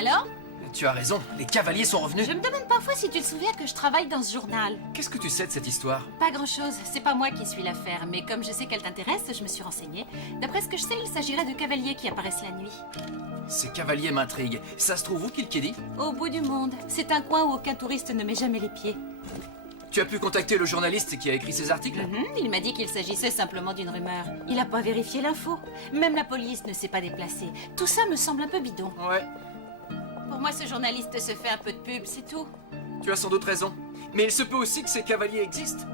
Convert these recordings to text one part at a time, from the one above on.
Alors? Tu as raison, les cavaliers sont revenus. Je me demande parfois si tu te souviens que je travaille dans ce journal. Qu'est-ce que tu sais de cette histoire? Pas grand-chose, c'est pas moi qui suis l'affaire, mais comme je sais qu'elle t'intéresse, je me suis renseignée. D'après ce que je sais, il s'agirait de cavaliers qui apparaissent la nuit. Ces cavaliers m'intriguent. Ça se trouve où, Kilkedy? Au bout du monde, c'est un coin où aucun touriste ne met jamais les pieds. Tu as pu contacter le journaliste qui a écrit ces articles? Il m'a dit qu'il s'agissait simplement d'une rumeur. Il a pas vérifié l'info. Même la police ne s'est pas déplacée. Tout ça me semble un peu bidon. Ouais, Pour moi, ce journaliste se fait un peu de pub, c'est tout. tu as sans doute raison. Mais il se peut aussi que ces cavaliers existent.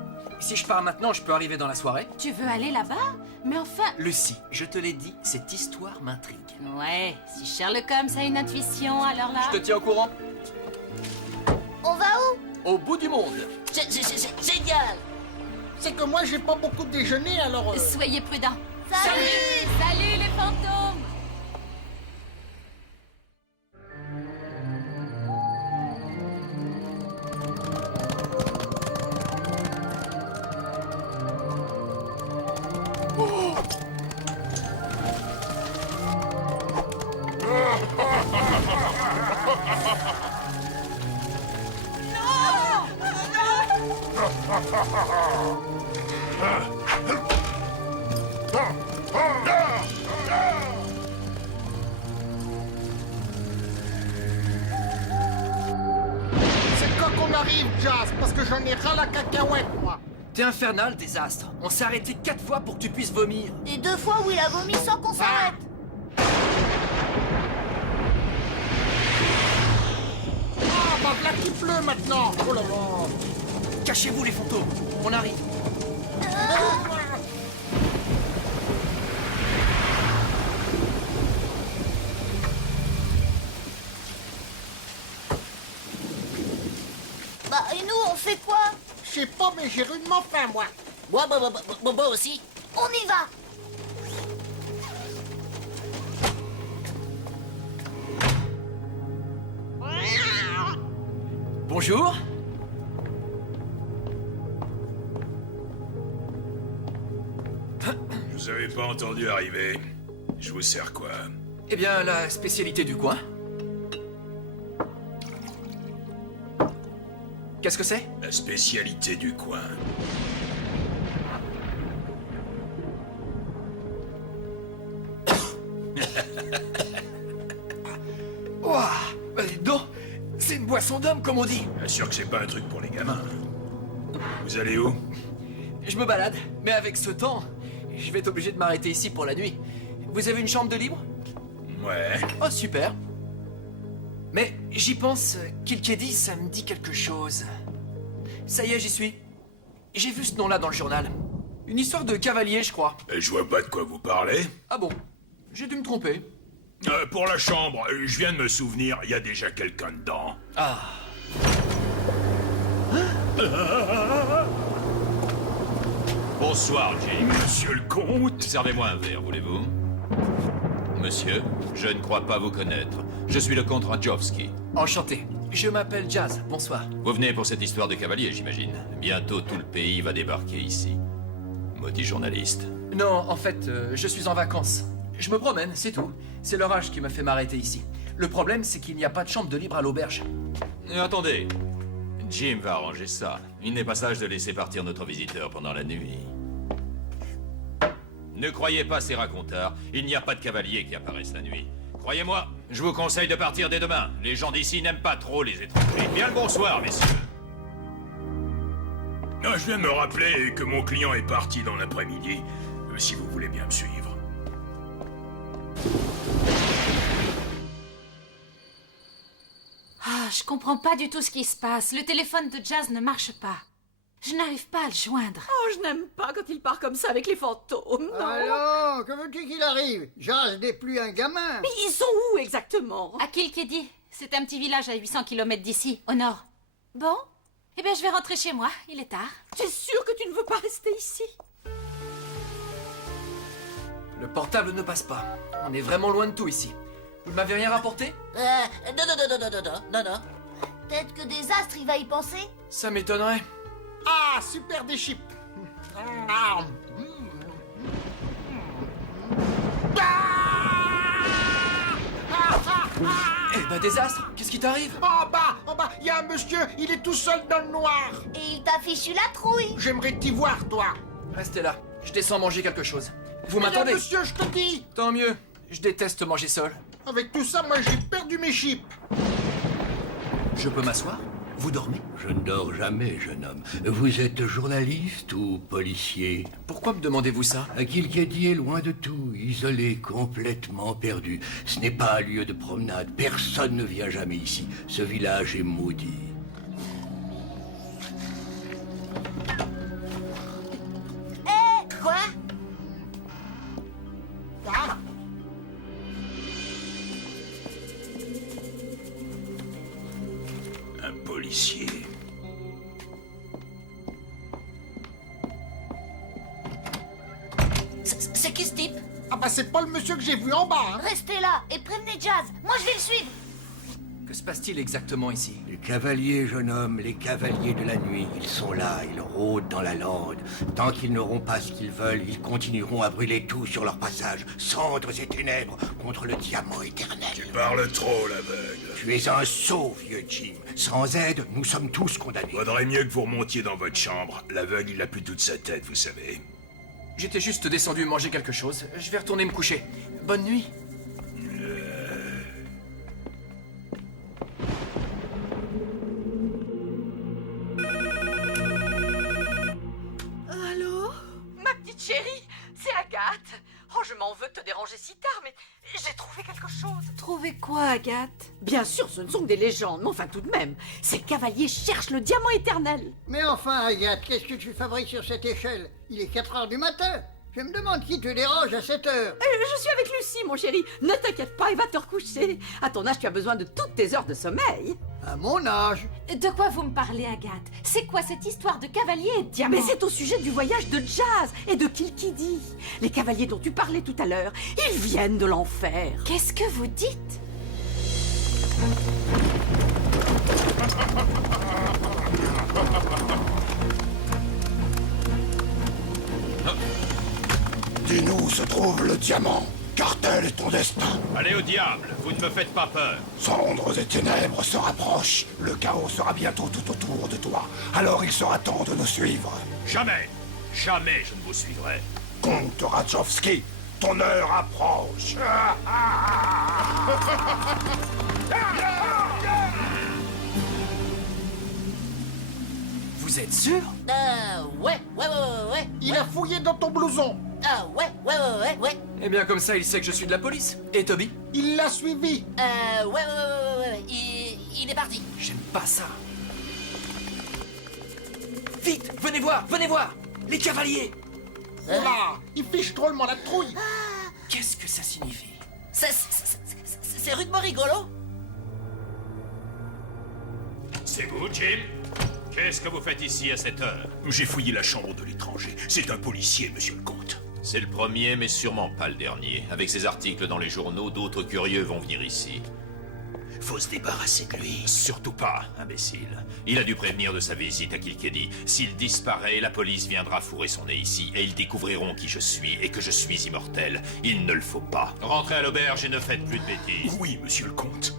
Si je pars maintenant, je peux arriver dans la soirée. Tu veux aller là-bas? Mais enfin... Lucie, je te l'ai dit, cette histoire m'intrigue. Ouais, si Sherlock Holmes a une intuition, alors là... Je te tiens au courant. On va où? Au bout du monde. C'est génial. C'est que moi j'ai pas beaucoup déjeuné alors... Soyez prudents. Salut. Salut les fantômes! C'est quand qu'on arrive, Jazz, parce que j'en ai ras la cacahuète, moi. T'es infernal, désastre. On s'est arrêté 4 fois pour que tu puisses vomir. Et 2 fois où il a vomi sans qu'on s'arrête. Ah, bah voilà qu'il pleut maintenant. Oh là là. Cachez-vous, les fantômes. On arrive. Bah, et nous, on fait quoi? Je sais pas, mais j'ai rudement faim, moi. Moi aussi. On y va. Bonjour. Vous avez pas entendu arriver. Je vous sers quoi? Eh bien, la spécialité du coin. Qu'est-ce que c'est? La spécialité du coin. Ouah, bah dites donc, c'est une boisson d'homme, comme on dit. Bien sûr que c'est pas un truc pour les gamins. Vous allez où? Je me balade, mais avec ce temps, je vais être obligé de m'arrêter ici pour la nuit. Vous avez une chambre de libre? Ouais. Oh, super. Mais j'y pense, Kilkedy, ça me dit quelque chose. Ça y est, j'y suis. J'ai vu ce nom-là dans le journal. Une histoire de cavalier, je crois. Je vois pas de quoi vous parlez. Ah bon? J'ai dû me tromper. Pour la chambre, je viens de me souvenir, il y a déjà quelqu'un dedans. Ah. Bonsoir, Jim. Monsieur le comte. Servez-moi un verre, voulez-vous? Monsieur, je ne crois pas vous connaître. Je suis le comte Rajowski. Enchanté. Je m'appelle Jazz. Bonsoir. Vous venez pour cette histoire de cavalier, j'imagine. Bientôt tout le pays va débarquer ici. Maudit journaliste. Non, en fait, je suis en vacances. Je me promène, c'est tout. C'est l'orage qui m'a fait m'arrêter ici. Le problème, c'est qu'il n'y a pas de chambre de libre à l'auberge. Attendez. Jim va arranger ça. Il n'est pas sage de laisser partir notre visiteur pendant la nuit. Ne croyez pas ces racontars. Il n'y a pas de cavaliers qui apparaissent la nuit. Croyez-moi, je vous conseille de partir dès demain. Les gens d'ici n'aiment pas trop les étrangers. Bien le bonsoir, messieurs. Je viens de me rappeler que mon client est parti dans l'après-midi. Si vous voulez bien me suivre. Ah, je comprends pas du tout ce qui se passe. Le téléphone de Jazz ne marche pas. Je n'arrive pas à le joindre. Oh, je n'aime pas quand il part comme ça avec les fantômes, non. Alors, que veux-tu qu'il arrive? Jazz n'est plus un gamin. Mais ils sont où exactement? À Kilkedy. C'est un petit village à 800 km d'ici, au nord. Bon? Eh bien, je vais rentrer chez moi. Il est tard. T'es sûr que tu ne veux pas rester ici? Le portable ne passe pas. On est vraiment loin de tout ici. Vous ne m'avez rien rapporté? Non. Peut-être que Désastre, il va y penser. Ça m'étonnerait. Ah, super des chips. Ah. Eh, bah, désastre. Qu'est-ce qui t'arrive? En bas, il y a un monsieur, il est tout seul dans le noir. Et il t'a fichu la trouille. J'aimerais t'y voir, toi. Restez là. Je descends manger quelque chose. Vous Il y a un m'attendez? monsieur, je te dis. Tant mieux. Je déteste manger seul. Avec tout ça, moi, j'ai perdu mes chips. Je peux m'asseoir? Vous dormez? Je ne dors jamais, jeune homme. Vous êtes journaliste ou policier? Pourquoi me demandez-vous ça? Kilkedy est loin de tout, isolé, complètement perdu. Ce n'est pas un lieu de promenade. Personne ne vient jamais ici. Ce village est maudit. Quoi? Ah, Un policier. C'est qui ce type? ah bah c'est pas le monsieur que j'ai vu en bas, hein. Restez là et prévenez Jazz. Moi, je vais le suivre. Que se passe-t-il exactement ici? Les cavaliers, jeune homme, les cavaliers de la nuit, ils sont là, ils rôdent dans la lande. Tant qu'ils n'auront pas ce qu'ils veulent, ils continueront à brûler tout sur leur passage. Cendres et ténèbres contre le diamant éternel. Tu parles trop, l'aveugle. Tu es un sot, vieux Jim. Sans aide, nous sommes tous condamnés. Vaudrait mieux que vous remontiez dans votre chambre. L'aveugle, il a plus toute sa tête, vous savez. J'étais juste descendu manger quelque chose. Je vais retourner me coucher. Bonne nuit. Allô? Ma petite chérie, c'est Agathe. Oh, je m'en veux de te déranger si tard, mais j'ai trouvé quelque chose. Trouver quoi, Agathe? Bien sûr, ce ne sont que des légendes, mais enfin tout de même. Ces cavaliers cherchent le diamant éternel. Mais enfin, Agathe, qu'est-ce que tu fabriques sur cette échelle? Il est 4 heures du matin. Je me demande qui te dérange à cette heure. Je suis avec Lucie, mon chéri. Ne t'inquiète pas, il va te recoucher. À ton âge, tu as besoin de toutes tes heures de sommeil. À mon âge. De quoi vous me parlez, Agathe? C'est quoi cette histoire de cavalier et de diamant? Mais c'est au sujet du voyage de Jazz et de Kilkedy. Les cavaliers dont tu parlais tout à l'heure, ils viennent de l'enfer. Qu'est-ce que vous dites? Dis-nous où se trouve le diamant, car tel est ton destin. Allez au diable, vous ne me faites pas peur. Cendres et ténèbres se rapprochent. Le chaos sera bientôt tout autour de toi. Alors il sera temps de nous suivre. Jamais, jamais je ne vous suivrai. Comte Radzowski, ton heure approche. Vous êtes sûr? Ouais. Il a fouillé dans ton blouson. Ouais. Eh bien, comme ça, il sait que je suis de la police. Et Toby? Il l'a suivi. Ouais. Il est parti. J'aime pas ça. Vite, venez voir. Les cavaliers. Là, il fiche drôlement la trouille. Qu'est-ce que ça signifie? C'est rudement rigolo. C'est vous, Jim? Qu'est-ce que vous faites ici à cette heure? J'ai fouillé la chambre de l'étranger. C'est un policier, monsieur le comte. C'est le premier, mais sûrement pas le dernier. Avec ces articles dans les journaux, d'autres curieux vont venir ici. Faut se débarrasser de lui. Surtout pas, imbécile. Il a dû prévenir de sa visite à Kilkedy. S'il disparaît, la police viendra fourrer son nez ici, et ils découvriront qui je suis, et que je suis immortel. Il ne le faut pas. Rentrez à l'auberge et ne faites plus de bêtises. Oui, monsieur le comte.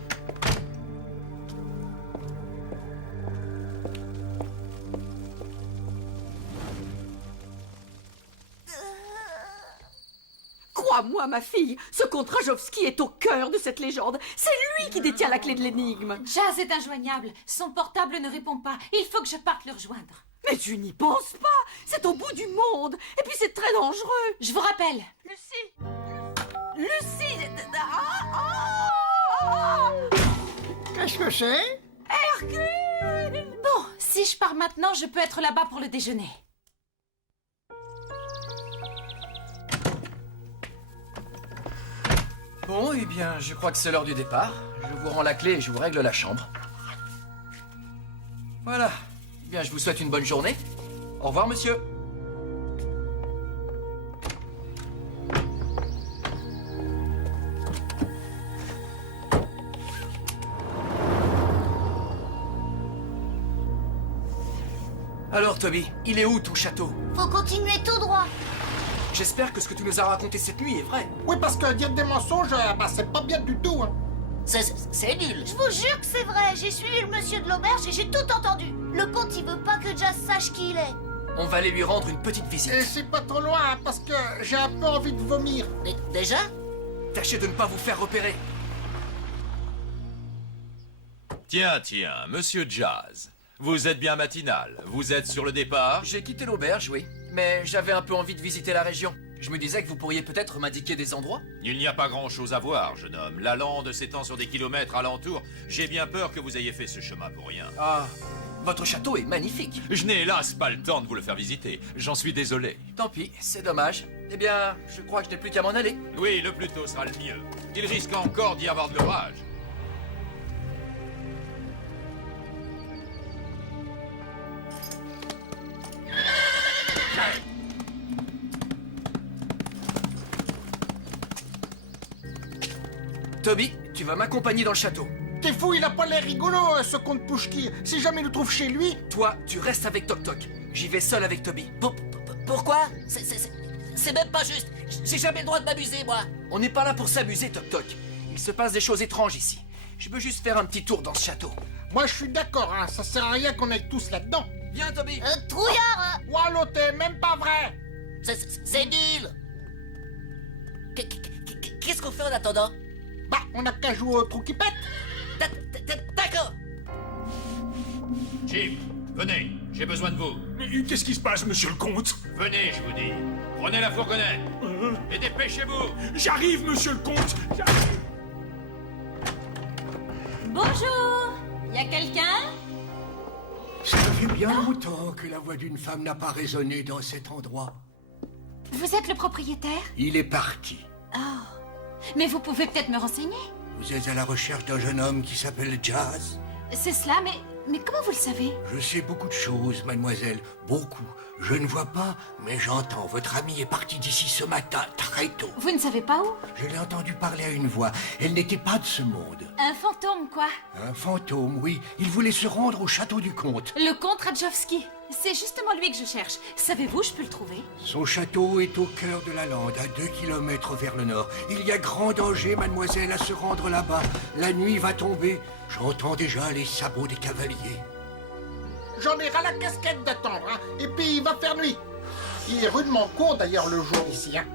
Crois-moi, ma fille, ce comte Radzowski est au cœur de cette légende. C'est lui qui détient la clé de l'énigme. Jazz est injoignable. Son portable ne répond pas. Il faut que je parte le rejoindre. Mais tu n'y penses pas. C'est au bout du monde. Et puis c'est très dangereux. Je vous rappelle. Lucie. Qu'est-ce que c'est? Hercule. Bon, si je pars maintenant, je peux être là-bas pour le déjeuner. Bon, eh bien, je crois que c'est l'heure du départ. Je vous rends la clé et je vous règle la chambre. Voilà. Eh bien, je vous souhaite une bonne journée. Au revoir, monsieur. Alors, Toby, il est où ton château? Faut continuer tout droit. J'espère que ce que tu nous as raconté cette nuit est vrai. Oui, parce que dire des mensonges, bah, c'est pas bien du tout, hein. C'est nul. Je vous jure que c'est vrai, j'ai suivi le monsieur de l'auberge et j'ai tout entendu. Le comte, il veut pas que Jazz sache qui il est. On va aller lui rendre une petite visite. Et c'est pas trop loin, hein, parce que j'ai un peu envie de vomir. Déjà? Tâchez de ne pas vous faire repérer. Tiens, monsieur Jazz. Vous êtes bien matinal. Vous êtes sur le départ? J'ai quitté l'auberge, oui. Mais j'avais un peu envie de visiter la région. Je me disais que vous pourriez peut-être m'indiquer des endroits. Il n'y a pas grand-chose à voir, jeune homme. La lande s'étend sur des kilomètres alentour. J'ai bien peur que vous ayez fait ce chemin pour rien. Ah, votre château est magnifique. Je n'ai hélas pas le temps de vous le faire visiter. J'en suis désolé. Tant pis, c'est dommage. Eh bien, je crois que je n'ai plus qu'à m'en aller. Oui, le plus tôt sera le mieux. Il risque encore d'y avoir de l'orage. Toby, tu vas m'accompagner dans le château. T'es fou, il a pas l'air rigolo, ce comte Pouchki. Si jamais il le trouve chez lui... Toi, tu restes avec Toc Toc. J'y vais seul avec Toby. Pourquoi? C'est même pas juste. J'ai jamais le droit de m'amuser, moi. On n'est pas là pour s'amuser, Toc Toc. Il se passe des choses étranges ici. Je veux juste faire un petit tour dans ce château. Moi, je suis d'accord, hein, ça sert à rien qu'on aille tous là-dedans. Viens, Toby. Trouillard. Wallo, t'es même pas vrai. C'est nul. Qu'est-ce qu'on fait en attendant? Bah, on n'a qu'à jouer au trou qui pète. D'accord. Jim, venez, j'ai besoin de vous. Mais qu'est-ce qui se passe, monsieur le comte? Venez, je vous dis. Prenez la fourgonnette. Et dépêchez-vous. J'arrive, monsieur le comte. J'arrive. Bonjour. Y a quelqu'un? Ça fait bien longtemps que la voix d'une femme n'a pas résonné dans cet endroit. Vous êtes le propriétaire? Il est parti. Oh. Mais vous pouvez peut-être me renseigner. Vous êtes à la recherche d'un jeune homme qui s'appelle Jazz? C'est cela, mais comment vous le savez? Je sais beaucoup de choses, mademoiselle. Beaucoup. Je ne vois pas, mais j'entends. Votre amie est partie d'ici ce matin, très tôt. Vous ne savez pas où? Je l'ai entendu parler à une voix. Elle n'était pas de ce monde. Un fantôme, quoi. Un fantôme, oui. Il voulait se rendre au château du comte. Le comte Radjovski. C'est justement lui que je cherche. Savez-vous, je peux le trouver? Son château est au cœur de la lande, à 2 kilomètres vers le nord. Il y a grand danger, mademoiselle, à se rendre là-bas. La nuit va tomber. J'entends déjà les sabots des cavaliers. J'en ai ras la casquette d'attendre, hein. Et puis, il va faire nuit. Il est rudement court, d'ailleurs, le jour ici, hein.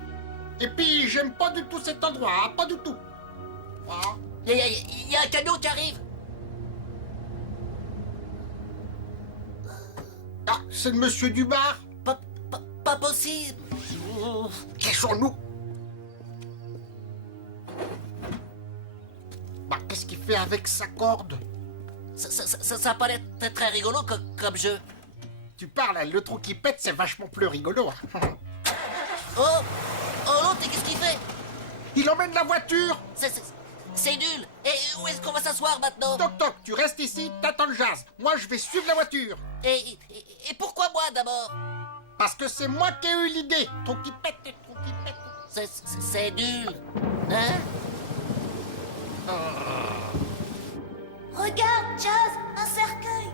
Et puis, j'aime pas du tout cet endroit, hein. Pas du tout. Ah. Il y a un camion qui arrive. Ah, c'est le monsieur du bar. Pas possible. Cachons-nous. Bah, qu'est-ce qu'il fait avec sa corde? Ça paraît très rigolo comme jeu. Tu parles, hein, le trou qui pète, c'est vachement plus rigolo. Hein. Oh l'autre, qu'est-ce qu'il fait? Il emmène la voiture. C'est nul. Et où est-ce qu'on va s'asseoir maintenant? Toc toc, tu restes ici, t'attends le Jazz. Moi, je vais suivre la voiture. Et pourquoi moi d'abord? Parce que c'est moi qui ai eu l'idée. Trou qui pète, trou qui pète. C'est nul. Hein? Regarde, Jazz, un cercueil.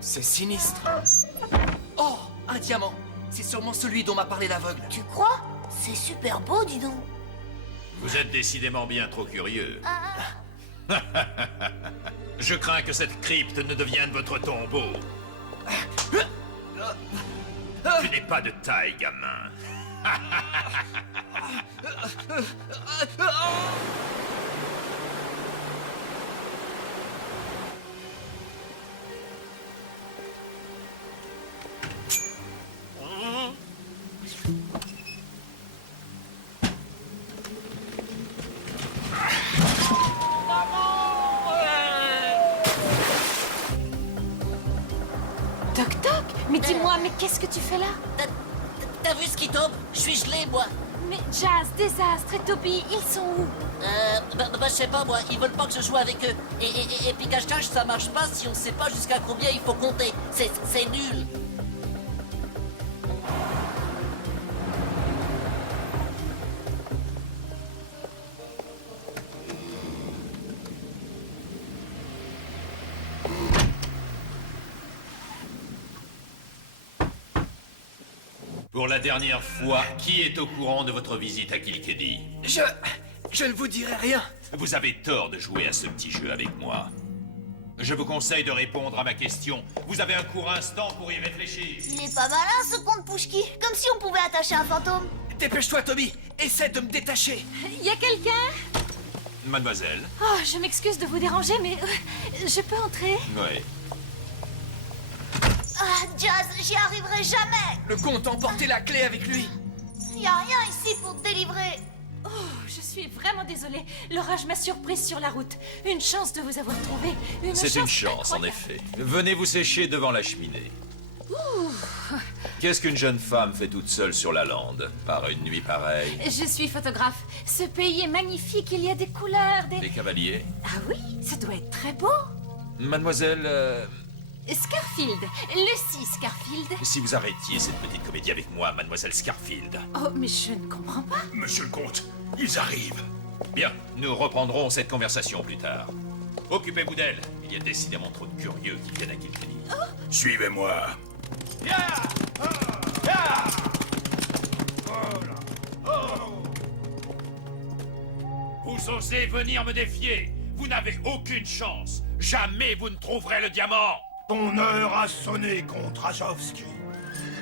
C'est sinistre. Oh, un diamant. C'est sûrement celui dont m'a parlé l'aveugle. Tu crois? C'est super beau, dis donc. Vous êtes décidément bien trop curieux. Je crains que cette crypte ne devienne votre tombeau. Tu n'es pas de taille, gamin. Toc toc. Mais dis-moi, mais qu'est-ce que tu fais là? T'as vu ce qui tombe? Je suis gelé, moi. Mais Jazz, Désastre et Toby, ils sont où? Je sais pas, moi. Ils veulent pas que je joue avec eux. Et puis cache-cache, ça marche pas si on sait pas jusqu'à combien il faut compter. C'est nul. Pour la dernière fois, qui est au courant de votre visite à Kilkedy? Je ne vous dirai rien. vous avez tort de jouer à ce petit jeu avec moi. Je vous conseille de répondre à ma question. Vous avez un court instant pour y réfléchir. Il est pas malin ce comte Pouchki, comme si on pouvait attacher un fantôme. Dépêche-toi, Tommy. Essaie de me détacher. Y a quelqu'un? Mademoiselle? Oh, je m'excuse de vous déranger, mais je peux entrer? Oui. Ah, Jazz, j'y arriverai jamais. Le comte a emporté la clé avec lui. Y a rien ici pour te délivrer. Oh, je suis vraiment désolée. L'orage m'a surprise sur la route. Une chance de vous avoir trouvé. C'est une chance, en effet. Venez vous sécher devant la cheminée. Qu'est-ce qu'une jeune femme fait toute seule sur la lande, par une nuit pareille? Je suis photographe. Ce pays est magnifique. Il y a des couleurs, Des cavaliers? Ah oui, ça doit être très beau. Mademoiselle, Scarfield. Lucy Scarfield. si vous arrêtiez cette petite comédie avec moi, mademoiselle Scarfield. Oh, mais je ne comprends pas. Monsieur le comte, ils arrivent. Bien, nous reprendrons cette conversation plus tard. Occupez-vous d'elle. Il y a décidément trop de curieux qui viennent à Kilkenny. Suivez-moi. Vous osez venir me défier? Vous n'avez aucune chance. Jamais vous ne trouverez le diamant. Ton heure a sonné, comte Rajowski.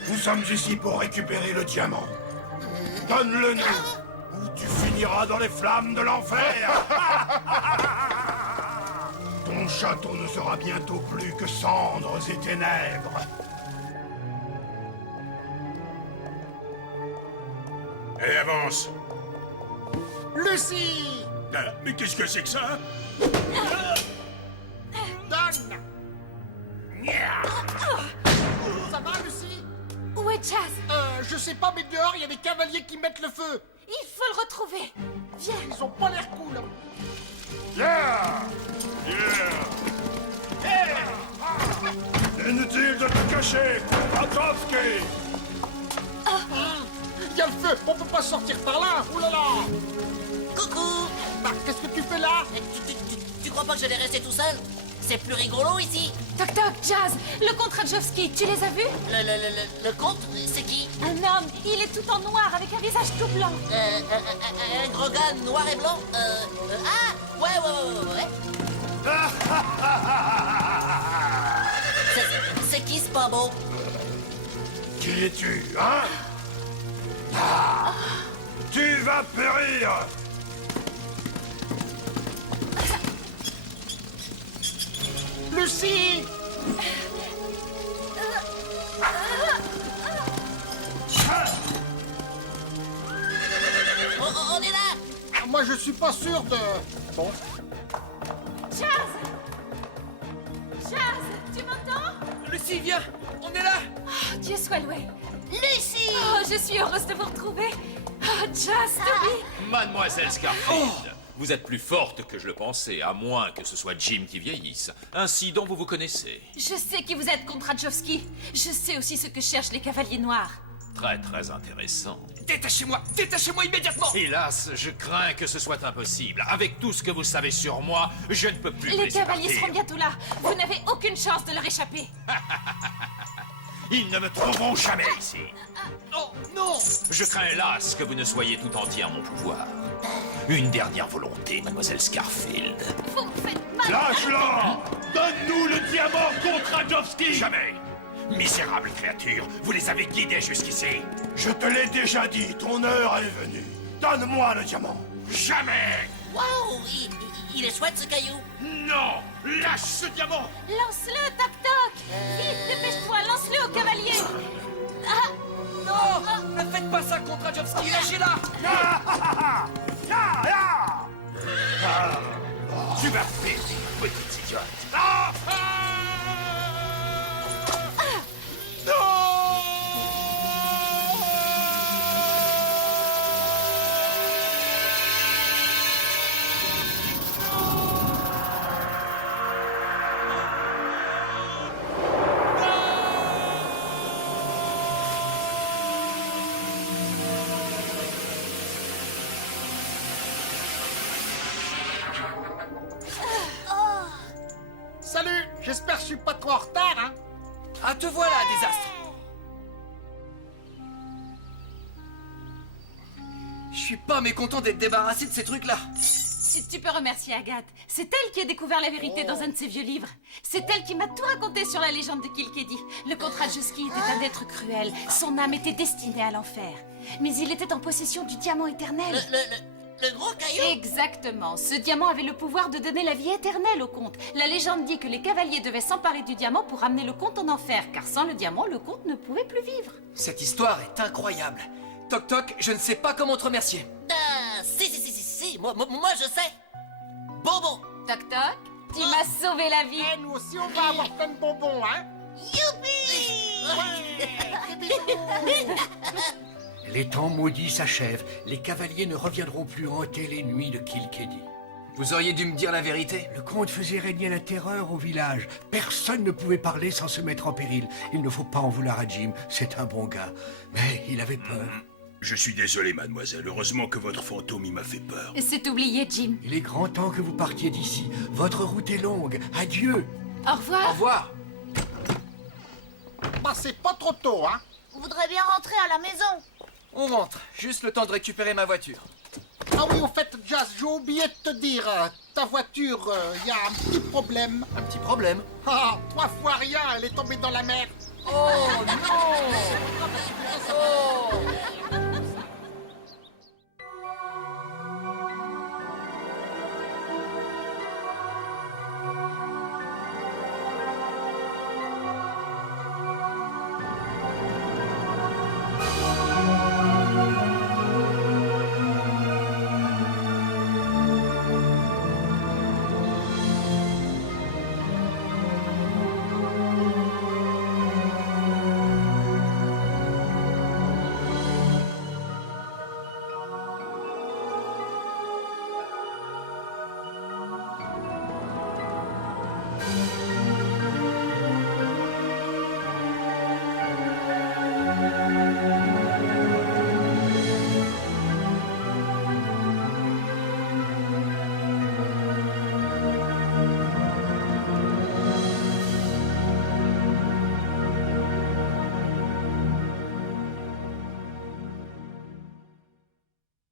Nous sommes ici pour récupérer le diamant. Donne-le-nous, ou tu finiras dans les flammes de l'enfer. Ton château ne sera bientôt plus que cendres et ténèbres. Et avance. Lucie! Ah, mais qu'est-ce que c'est que ça? Donne! Ça va, Lucie? Où est Jazz? Je sais pas, mais dehors, il y a des cavaliers qui mettent le feu. Il faut le retrouver. Viens. Ils ont pas l'air cool. Inutile de te cacher, Rajowski. Il y a le feu, on peut pas sortir par là. Ouh là là! Coucou. Bah, qu'est-ce que tu fais là? Tu crois pas que j'allais rester tout seul? C'est plus rigolo ici. Toc toc, Jazz. Le comte Rajowski, tu les as vus? Le comte, c'est qui? Un homme. Il est tout en noir avec un visage tout blanc. Un gros gars noir et blanc? Ah, ouais. C'est qui ce pas beau? Qui es-tu, hein? Tu vas périr. Lucie! On est là. Moi, je suis pas sûr de... Bon. Jazz! Jazz, tu m'entends? Lucie, viens. On est là. Oh, Dieu soit loué. Lucie! Oh, je suis heureuse de vous retrouver. Oh, Jazz, Toby. Mademoiselle Scarfield, vous êtes plus forte que je le pensais, à moins que ce soit Jim qui vieillisse. Ainsi dont vous vous connaissez. Je sais qui vous êtes, comte Rajowski. Je sais aussi ce que cherchent les cavaliers noirs. Très intéressant. Détachez-moi immédiatement. Hélas, je crains que ce soit impossible. Avec tout ce que vous savez sur moi, je ne peux plus vous Les laisser cavaliers partir. seront bientôt là. Vous n'avez aucune chance de leur échapper. Ils ne me trouveront jamais ici. Oh, non. Je crains hélas que vous ne soyez tout entier en mon pouvoir. Une dernière volonté, mademoiselle Scarfield. Vous me faites mal. Lâche-la! Donne-nous le diamant contre Rajowski! Jamais. Misérables créatures, vous les avez guidés jusqu'ici. Je te l'ai déjà dit, ton heure est venue. Donne-moi le diamant. Jamais. Waouh, il est chouette ce caillou. Non. Lâche ce diamant. Lance-le, toc toc. Vite, dépêche-toi, lance-le au cavalier. Non. Ne faites pas ça contre Rajowski. Lâchez-la. Tu vas périr, petite idiote. Salut! J'espère que je suis pas trop en retard, hein? Ah, te voilà, désastre. Je suis pas mécontent d'être débarrassé de ces trucs-là. Tu peux remercier Agathe. C'est elle qui a découvert la vérité dans un de ses vieux livres. C'est elle qui m'a tout raconté sur la légende de Kilkedy. Le comte Rajewski était un être cruel. Son âme était destinée à l'enfer. Mais il était en possession du diamant éternel. Le gros caillou? Exactement. Ce diamant avait le pouvoir de donner la vie éternelle au comte. La légende dit que les cavaliers devaient s'emparer du diamant pour amener le comte en enfer, car sans le diamant, le comte ne pouvait plus vivre. Cette histoire est incroyable. Toc toc, je ne sais pas comment te remercier. Si, moi je sais. Bobo. Toc toc, tu m'as sauvé la vie. Eh, nous aussi, on va avoir plein de bonbons, hein. Youpi. Les temps maudits s'achèvent. Les cavaliers ne reviendront plus hanter les nuits de Kilkedy. Vous auriez dû me dire la vérité. Le comte faisait régner la terreur au village. Personne ne pouvait parler sans se mettre en péril. Il ne faut pas en vouloir à Jim, c'est un bon gars. Mais il avait peur. Je suis désolé, mademoiselle. Heureusement que votre fantôme, il m'a fait peur. C'est oublié, Jim. Il est grand temps que vous partiez d'ici. Votre route est longue. Adieu. Au revoir. Au revoir. Bah, c'est pas trop tôt, hein. On voudrait bien rentrer à la maison. On rentre. Juste le temps de récupérer ma voiture. Ah oui, au fait, Jazz, j'ai oublié de te dire, ta voiture, y a un petit problème. Un petit problème. Ah, 3 fois rien, elle est tombée dans la mer. Oh non. Oh.